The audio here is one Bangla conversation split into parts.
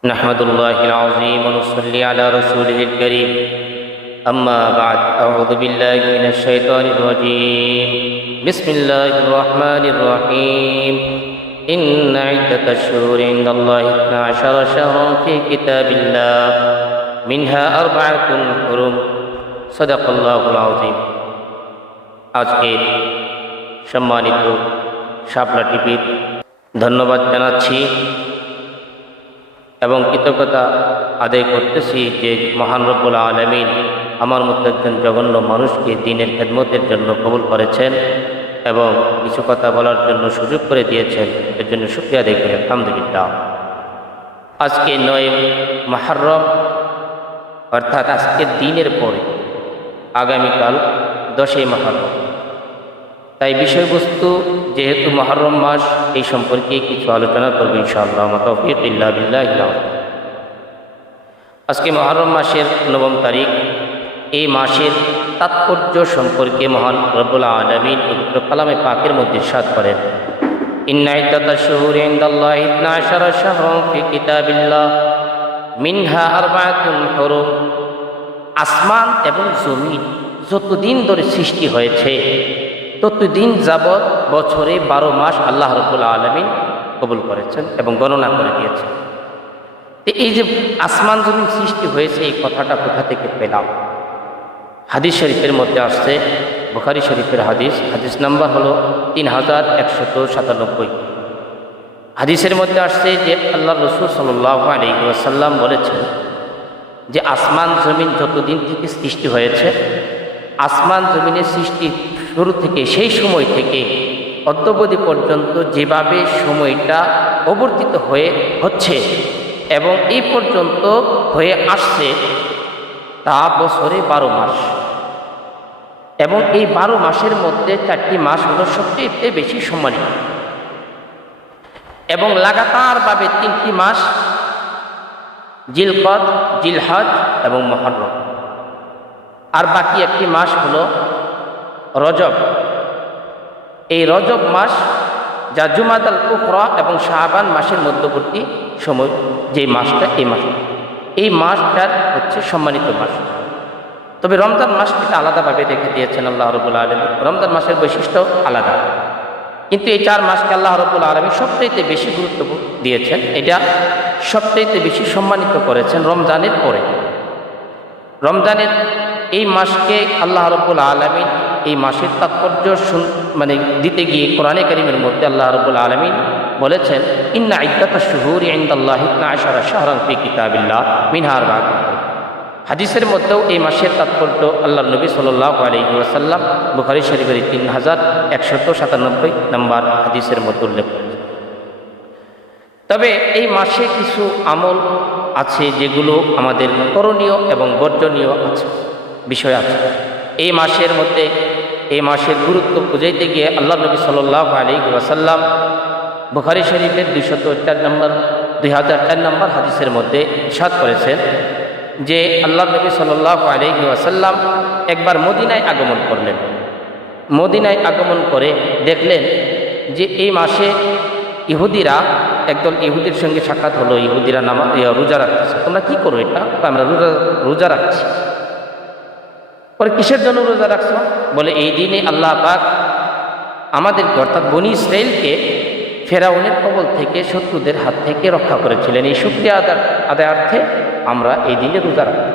نحمد الله العظيم ونصلي على رسوله الكريم أما بعد أعوذ بالله من الشيطان الرجيم بسم الله الرحمن الرحيم إن عدة الشهور عند الله اثنا عشر شهرا في كتاب الله منها أربعة حرم صدق الله العظيم আজকের সম্মানিত শাপলা টিভির ধন্যবাদ জানাচ্ছি এবং কৃতজ্ঞতা আদায় করতেছি যে মহান রব্বুল আলমিন আমার মতো একজন জঘন্য মানুষকে দিনের খেদমতের জন্য কবুল করেছেন এবং কিছু কথা বলার জন্য সুযোগ করে দিয়েছেন। এর জন্য সুক্রিয়া আদায় আলহামদুলিল্লাহ। আজকে নয় মাহারম, অর্থাৎ আজকের দিনের পরে আগামীকাল দশই মাহারম। তাই বিষয়বস্তু যেহেতু মহরম মাস, এই সম্পর্কে কিছু আলোচনা করব ইনশাআল্লাহ। বিল্লাহ। আজকে মহরম মাসের নবম তারিখ। এই মাসের তাৎপর্য সম্পর্কে মহান রব্বুল আলমিন পবিত্র কালামে পাকের মধ্যে সাত করেন। মিনহা আসমান এবং জমিন যতদিন ধরে সৃষ্টি হয়েছে ততদিন যাবৎ বছরে বারো মাস আল্লাহ রবুল্লা আলমিন কবুল করেছেন এবং গণনা করে দিয়েছেন। এই যে আসমান জমিন সৃষ্টি হয়েছে, এই কথাটা কোথা থেকে পেলাম? হাদিস শরীফের মধ্যে আসছে, বুখারি শরীফের হাদিস। হাদিস নাম্বার হলো তিন হাজার একশত সাতানব্বই। হাদিসের মধ্যে আসছে যে আল্লাহ রসুল সাল্লাহ আলী ওয়াসাল্লাম বলেছেন যে আসমান জমিন যতদিন থেকে সৃষ্টি হয়েছে, আসমান জমিনের সৃষ্টি শুরু থেকে, সেই সময় থেকে অদ্যবধি পর্যন্ত যেভাবে সময়টা অবর্তিত হয়ে হচ্ছে এবং এই পর্যন্ত হয়ে আসছে, তা বছরে বারো মাস। এবং এই বারো মাসের মধ্যে চারটি মাস হলো সবচেয়ে বেশি সম্মানিত। এবং লাগাতারভাবে তিনটি মাস জিলকদ, জিলহজ এবং মহরম। আর বাকি একটি মাস হলো রজব। এই রজব মাস যা জুমাদ আল উখরা এবং শাহবান মাসের মধ্যবর্তী সময় যে মাসটা, এই মাস। এই মাসটার হচ্ছে সম্মানিত মাস। তবে রমজান মাস এটা আলাদাভাবে রেখে দিয়েছেন আল্লাহ রবুল আলমী রমজান মাসের বৈশিষ্ট্য আলাদা। কিন্তু এই চার মাসকে আল্লাহ রবুল আলমী সবচাইতে বেশি গুরুত্ব দিয়েছেন। এটা সবচাইতে বেশি সম্মানিত করেছেন রমজানের পরে। রমজানের এই মাসকে আল্লাহ রব্বুল আলমিন এই মাসের তাৎপর্য মানে দিতে গিয়ে কোরআনে করিমের মধ্যে আল্লাহ রব্বুল আলমিন বলেছেন, ইন্না ইদ্দাত শুহুর ইন্দাল্লাহ মিনহার বাগ হাদিসের মধ্যেও এই মাসের তাৎপর্য আল্লাহ নবী সাল্লাহ আলহি ওয়াসাল্লাম বুখারি শরীফের তিন হাজার একশত সাতানব্বই নম্বর হাদিসের মধ্যে উল্লেখ তবে এই মাসে কিছু আমল আছে যেগুলো আমাদের করণীয় এবং বর্জনীয় আছে, বিষয় আছে। এই মাসের মধ্যে এই মাসের গুরুত্ব বুঝাইতে গিয়ে আল্লাহ নবী সাল্লাহ আলী ওয়াসাল্লাম বুখারি শরীফের দুইশত চার নম্বর, দুই হাজার চার নম্বর হাদিসের মধ্যে সাত করেছেন যে আল্লাহ নবী সাল্লাহ আলী ওয়াসাল্লাম একবার মদিনায় আগমন করলেন। মদিনায় আগমন করে দেখলেন যে এই মাসে ইহুদিরা, একদল ইহুদির সঙ্গে সাক্ষাৎ হলো, ইহুদিরা নামা রোজা রাখতেছে। তোমরা কি করো এটা? আমরা রোজা রোজা রাখছি। পরে কিসের জন্য রোজা রাখছো? বলে, এই দিনে আল্লাহ পাক আমাদের অর্থাৎ বনি ইসরায়েলকে ফেরাউনের কবল থেকে শত্রুদের হাত থেকে রক্ষা করেছিলেন। এই শুক্রিয়া আদার আদায়ার্থে আমরা এই দিনে রোজা রাখি।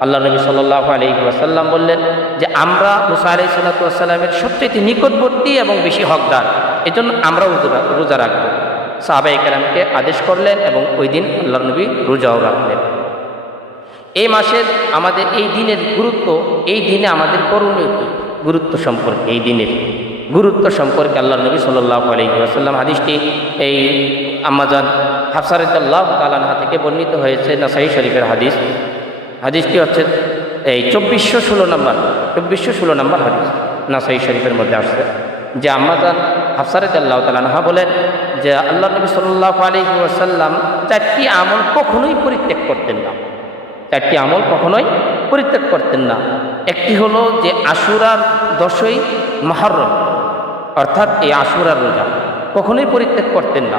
আল্লাহ নবী সাল্লাহ আলী ওয়াসাল্লাম বললেন যে, আমরা মুসা আলি সাল্লাতামের সবচেয়ে নিকটবর্তী এবং বেশি হকদার। এই জন্য আমরাও রোজা রাখব। সাহাবাই কালামকে আদেশ করলেন এবং ওই দিন আল্লাহ নবী রোজাও রাখলেন। এই মাসের আমাদের এই দিনের গুরুত্ব, এই দিনে আমাদের করণীয় গুরুত্ব সম্পর্কে, এই দিনের গুরুত্ব সম্পর্কে আল্লাহ নবী সাল্লাহ আলহিহাসাল্লাম হাদিসটি এই আমাজান হাফসারতাল্লাহ তালানহা থেকে বর্ণিত হয়েছে নাসাই শরীফের হাদিস। হাদিসটি হচ্ছে এই চব্বিশশো ষোলো নম্বর, চব্বিশশো ষোলো নম্বর হাদিস নাসাই শরীফের মধ্যে আসছে। যে আমাজান হাফসারত আল্লাহ তালানহা বলেন যে আল্লাহ নবী সাল্লাহ আলহি ওয়াসাল্লাম চারটি আমল কখনোই পরিত্যাগ করতেন না। চারটি আমল কখনোই পরিত্যাগ করতেন না। একটি হলো যে আশুরার দশই মহরম, অর্থাৎ এই আশুরার রোজা, কখনোই পরিত্যাগ করতেন না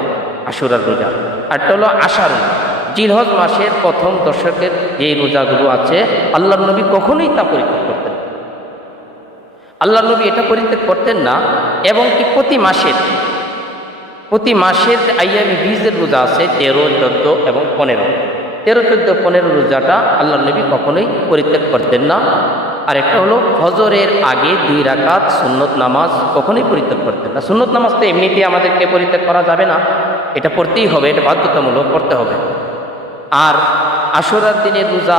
আশুরার রোজা। আরটা হলো আশার জিলহজ মাসের প্রথম দশকের যে রোজাগুলো আছে আল্লাহ নবী কখনোই তা পরিত্যাগ করতেন। আল্লাহ নবী এটা পরিত্যাগ করতেন না, এবং কি প্রতি মাসের প্রতি মাসের আইয়ামি বীজের রোজা আছে, তেরো, চোদ্দ এবং পনেরো। তেরো চোদ্দ পনেরো রোজাটা আল্লাহ নবী কখনোই পরিত্যাগ করতেন না। আর একটা হলো ফজরের আগে দুই রাকাত সুন্নত নামাজ কখনোই পরিত্যাগ করতেন না। সুন্নত নামাজ তো এমনিতেই আমাদেরকে পরিত্যাগ করা যাবে না। এটা পড়তেই হবে, এটা বাধ্যতামূলক পড়তে হবে। আর আশুরার দিনের রোজা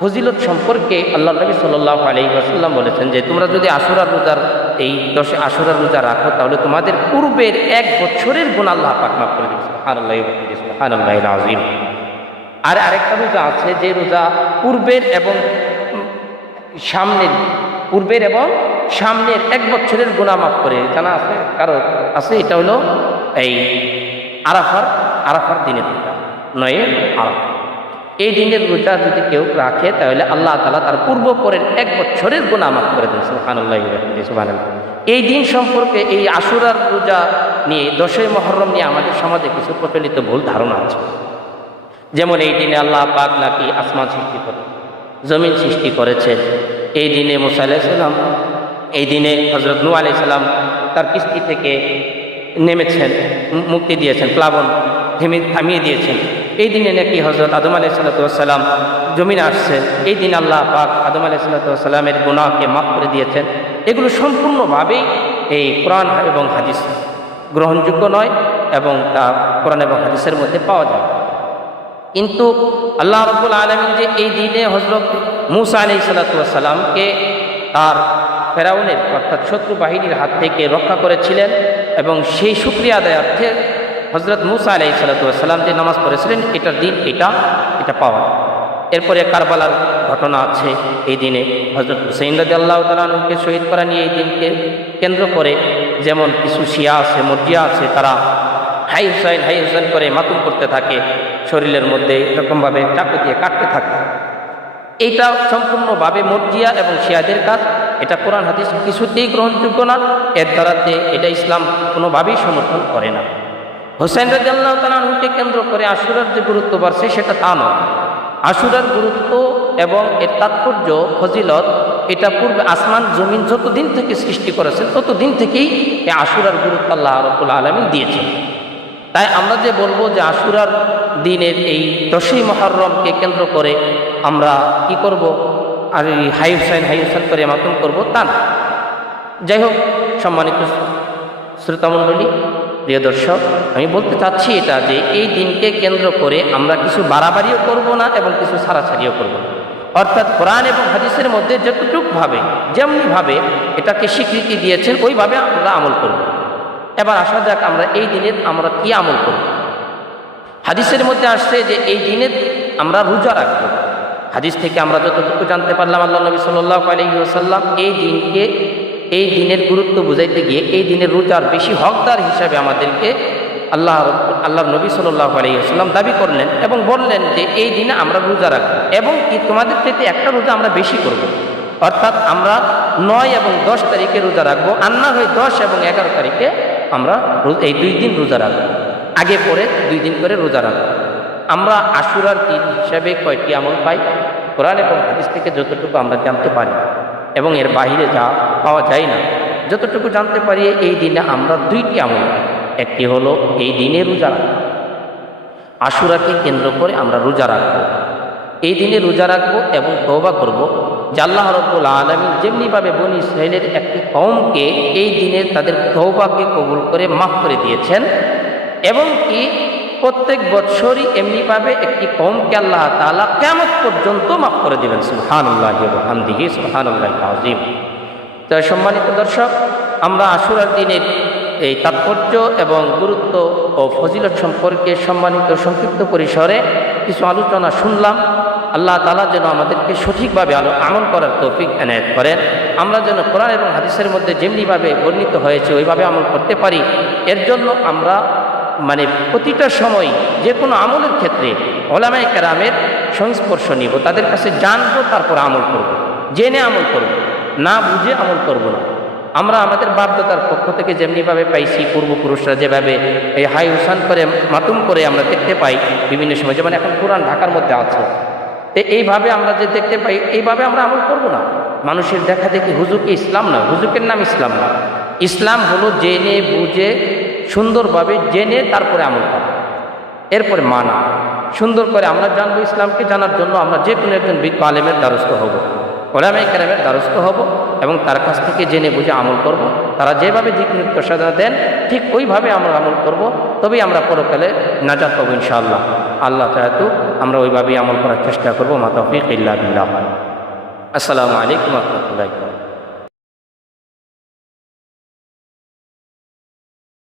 ফজিলত সম্পর্কে আল্লাহ নবী সাল্লাহ আলী আসাল্লাম বলেছেন যে, তোমরা যদি আশুরার রোজার, এই দশে আশুরার রোজা রাখো, তাহলে তোমাদের পূর্বের এক বছরের গুণ আল্লাহ পাক মাফ করে দিচ্ছে হান আল্লাহ আজিম আর আরেকটা রোজা আছে, যে রোজা পূর্বের এবং সামনের, পূর্বের এবং সামনের এক বছরের গুণা মাফ করে, জানা আছে? কারও আছে, এটা হলো এই আরাফার আরাফার দিনের রোজা, নয় আরাফা এই দিনের রোজা যদি কেউ রাখে, তাহলে আল্লাহ তালা তার পূর্ব পরের এক বছরের গুণা মাফ করে দেন সুহানুল্লাহ এই দিন সম্পর্কে এই আশুরার রোজা নিয়ে, দশই মহরম নিয়ে আমাদের সমাজে কিছু প্রচলিত ভুল ধারণা আছে। যেমন এই দিনে আল্লাহ পাক নাকি আসমান সৃষ্টি করে, জমিন সৃষ্টি করেছেন এই দিনে মুসা আলাইসাল্লাম এই দিনে হজরত নু আলাইসাল্লাম তার কিস্তি থেকে নেমেছেন মুক্তি দিয়েছেন, প্লাবন থেমে, থামিয়ে দিয়েছেন। এই দিনে নাকি হজরত আদম আলাইসাল্লাম জমিন আসছে, এই দিন আল্লাহ পাক আদম আলাইসাল্লামের গুণাকে মাফ করে দিয়েছেন। এগুলো সম্পূর্ণভাবেই এই কোরআন এবং হাদিস গ্রহণযোগ্য নয় এবং তা কোরআন এবং হাদিসের মধ্যে পাওয়া যায়। কিন্তু আল্লাহ রব্বুল আলমিন যে এই দিনে হজরত মুসা আলি সাল্লাতামকে তার ফেরাউনের অর্থাৎ শত্রু বাহিনীর হাত থেকে রক্ষা করেছিলেন এবং সেই সুক্রিয়া আদায়ার্থে হজরত মুসা আলি সাল্লাতাম যে নামাজ পড়েছিলেন এটার দিন, এটা এটা পাওয়া এরপরে কারবালার ঘটনা আছে এই দিনে। হজরত হুসেইন রাজি আল্লাহ তালকে শহীদ করা নিয়ে এই দিনকে কেন্দ্র করে যেমন কিছু শিয়া আছে, মর্জিয়া আছে, তারা হাই হুসাইন হাই হুসাইন করে মাতুম করতে থাকে। শরীরের মধ্যে এরকমভাবে চাকু দিয়ে কাটতে থাকে। এইটা সম্পূর্ণভাবে মর্জিয়া এবং শিয়াদের কাজ। এটা কোরআন হাদিস কিছুতেই গ্রহণযোগ্য না। এর দ্বারাতে এটা ইসলাম কোনোভাবেই সমর্থন করে না। হোসেন রাজি আল্লাহ তালকে কেন্দ্র করে আশুরার যে গুরুত্ব বাড়ছে সেটা তা নয়। আশুরার গুরুত্ব এবং এর তাৎপর্য, ফজিলত, এটা পূর্বে আসমান, জমিন যতদিন থেকে সৃষ্টি করেছেন, ততদিন থেকেই এই আশুরার গুরুত্ব আল্লাহ রবুল আলমিন দিয়েছেন। তাই আমরা যে বলব যে আশুরার দিনের এই দশই মহরমকে কেন্দ্র করে আমরা কি করব? আর এই হাই হুসাইন হাই হুসাইন করে মাতম করব তা না। যাই হোক, সম্মানিত শ্রোতামণ্ডলী, প্রিয় দর্শক, আমি বলতে চাচ্ছি এটা যে এই দিনকে কেন্দ্র করে আমরা কিছু বাড়াবাড়িও করব না এবং কিছু ছাড়াছাড়িও করব না। অর্থাৎ কোরআন এবং হাদিসের মধ্যে যতটুকভাবে যেমনিভাবে এটাকে স্বীকৃতি দিয়েছেন, ওইভাবে আমরা আমল করব। এবার আসা যাক আমরা এই দিনের আমরা কি আমল করব। হাদিসের মধ্যে আসছে যে এই দিনে আমরা রোজা রাখব। হাদিস থেকে আমরা যতটুকু জানতে পারলাম আল্লাহ নবী সাল্লাহ আলহিউসাল্লাম এই দিনকে, এই দিনের গুরুত্ব বুঝাইতে গিয়ে এই দিনের রোজার বেশি হকদার হিসাবে আমাদেরকে আল্লাহ আল্লাহ নবী সাল্লাহ আলহিহাল্লাম দাবি করলেন এবং বললেন যে এই দিনে আমরা রোজা রাখব এবং কি তোমাদের থেকে একটা রোজা আমরা বেশি করব। অর্থাৎ আমরা নয় এবং দশ তারিখে রোজা রাখব। আর না হয় দশ এবং এগারো তারিখে আমরা এই দুই দিন রোজা রাখব। আগে পরে দুই দিন করে রোজা রাখব। আমরা আশুরার দিন হিসাবে কয়েকটি আমল পাই? কোরআন এবং হাদিস থেকে যতটুকু আমরা জানতে পারি এবং এর বাইরে যা পাওয়া যায় না, যতটুকু জানতে পারি এই দিনে আমরা দুইটি আমল পাই। একটি হলো এই দিনে রোজা রাখা। আশুরাকে কেন্দ্র করে আমরা রোজা রাখব। এই দিনে রোজা রাখব এবং তওবা করব। যে আল্লাহ রব্বুল আলমী যেমনিভাবে বনি ইসরায়েলের একটি কমকে এই দিনে তাদের তৌবাকে কবুল করে মাফ করে দিয়েছেন এবং কি প্রত্যেক বৎসরই এমনিভাবে একটি কমকে আল্লাহ তালা কেমন পর্যন্ত মাফ করে দিবেন। সুহানুল্লাহ হামদিহি সুহানুল্লাহ আজিম তো সম্মানিত দর্শক, আমরা আশুরার দিনের এই তাৎপর্য এবং গুরুত্ব ও ফজিলত সম্পর্কে সম্মানিত সংক্ষিপ্ত পরিসরে কিছু আলোচনা শুনলাম। আল্লাহ তালা যেন আমাদেরকে সঠিকভাবে আলো আমল করার তৌফিক এনায়ত করেন আমরা যেন কোরআন এবং হাদিসের মধ্যে যেমনিভাবে বর্ণিত হয়েছে, ওইভাবে আমল করতে পারি এর জন্য আমরা মানে প্রতিটা সময় যে কোনো আমলের ক্ষেত্রে ওলামায় কেরামের সংস্পর্শ নিব, তাদের কাছে জানব, তারপর আমল করব। জেনে আমল করব। না বুঝে আমল করব না আমরা আমাদের বাধ্যতার পক্ষ থেকে যেমনিভাবে পাইছি, পূর্বপুরুষরা যেভাবে এই হাই উসান করে, মাতুম করে আমরা দেখতে পাই বিভিন্ন সময় যেমন এখন কোরআন ঢাকার মধ্যে আছে এইভাবে আমরা যে দেখতে পাই, এইভাবে আমরা আমল করব না। মানুষের দেখা দেখি হুজুকে ইসলাম না, হুজুকের নাম ইসলাম না। ইসলাম হলো জেনে, বুঝে, সুন্দরভাবে জেনে তারপরে আমল করা। এরপরে মানা। সুন্দর করে আমরা জানব ইসলামকে জানার জন্য আমরা যে কোনো একজন আলেমের দ্বারস্থ হব ওলামাই কেরামের দ্বারস্থ হব এবং তার কাছ থেকে জেনে বুঝে আমল করব। তারা যেভাবে দিক নির্দেশনা দেন, ঠিক ওইভাবে আমরা আমল করব। তবেই আমরা পরকালে নাজাত পাবো ইনশাআল্লাহ। আল্লাহ চাহতু আমরা ওইভাবেই আমল করার চেষ্টা করব। মাতফিক ইল্লা বিল্লাহ। আসসালামু আলাইকুম রহমতুল্লাহ।